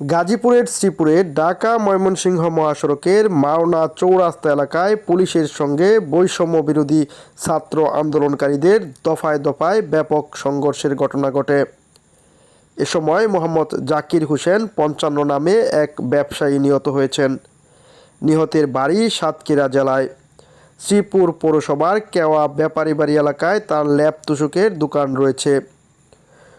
গাজীপুরের শ্রীপুরে ঢাকা ময়মনসিংহ মহাসড়কের মাওনা চৌরাস্তা এলাকায় পুলিশের সঙ্গে বৈষম্য বিরোধী ছাত্র আন্দোলনকারীদের দফায় দফায় ব্যাপক সংঘর্ষের ঘটনা ঘটে। এ সময় মোহাম্মদ জাকির হোসেন ৫৫ নামে এক ব্যবসায়ী নিহত হয়েছেন। নিহতের বাড়ি সাতক্ষীরা জেলায়। শ্রীপুর পৌরসভার কেওয়া ব্যাপারীবাড়ি এলাকায় তার ল্যাব তুষকের দোকান রয়েছে।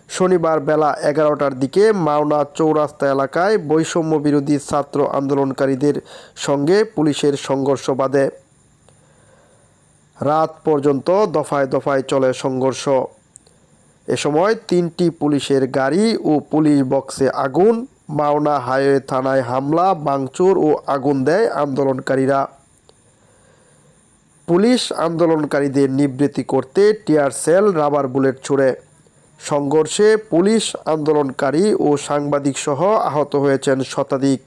শনিবার বেলা ১১টার দিকে মাওনা চৌরাস্তা এলাকায় বৈষম্য বিরোধী ছাত্র আন্দোলনকারীদের সঙ্গে পুলিশের সংঘর্ষ বাধে। রাত পর্যন্ত দফায় দফায় চলে সংঘর্ষ। এ সময় ৩টি পুলিশের গাড়ি ও পুলিশ বক্সে আগুন, মাওনা হাইওয়ে থানায় হামলা, ভাঙচুর ও আগুন দেয় আন্দোলনকারীরা। পুলিশ আন্দোলনকারীদের নিবৃত্তি করতে টিয়ার সেল, রাবার বুলেট ছুড়ে। সংঘর্ষে পুলিশ, আন্দোলনকারী ও সাংবাদিকসহ আহত হয়েছেন শতাধিক।